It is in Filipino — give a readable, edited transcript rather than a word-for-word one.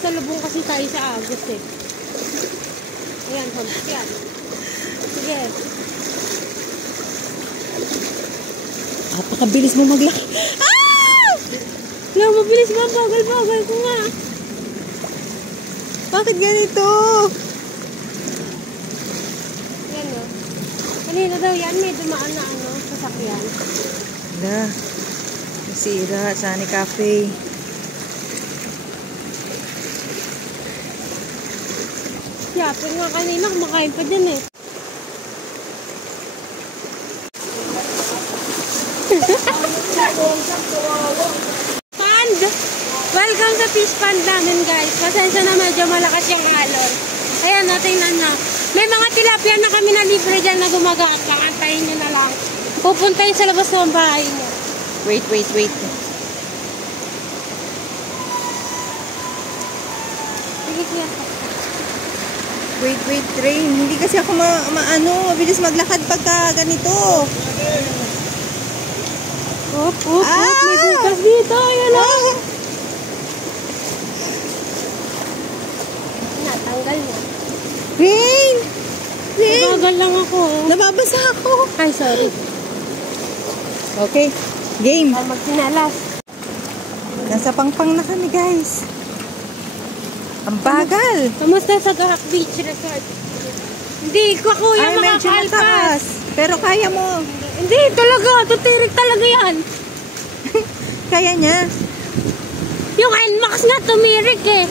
Nakasalubong kasi tayo sa Agos eh. Ayan, humps yan. Sige. Napakabilis mo maglaki. Ah! Nga, mabilis ba? Bagal-bagal ko nga. Bakit ganito? Yan o. Kanina daw yan, may dumaan na sasakyan. Wala. Nasira, Sunny Cafe. Siyempre nga kanina, kumakain pa dyan eh. Pond! Welcome sa fish pond namin guys. Pasensya na medyo malakas yung alon. Ayan, natingnan na. May mga tilapia na kami na libre dyan na gumagapang. Antayin nyo na lang. Pupuntayin sa labas ng bahay nyo. Wait. Sige, kuya. Wait, train. Hindi kasi ako mabilis maglakad pagka ganito. Op. May butas dito. Ayan o. Natanggal na. Rain! Nabagal lang ako. Nababasa ako. Ay, sorry. Okay. Game. Ay, magsinalas. Nasa pangpang na kami, guys. Ang bagal. Kamusta sa Gahak Beach Resort? Hindi ko kuya medyo makakalpas. mataas. Pero kaya mo. Hindi talaga. Tutirik talaga yan. Kaya niya. Yung NMAX nga tumirik eh.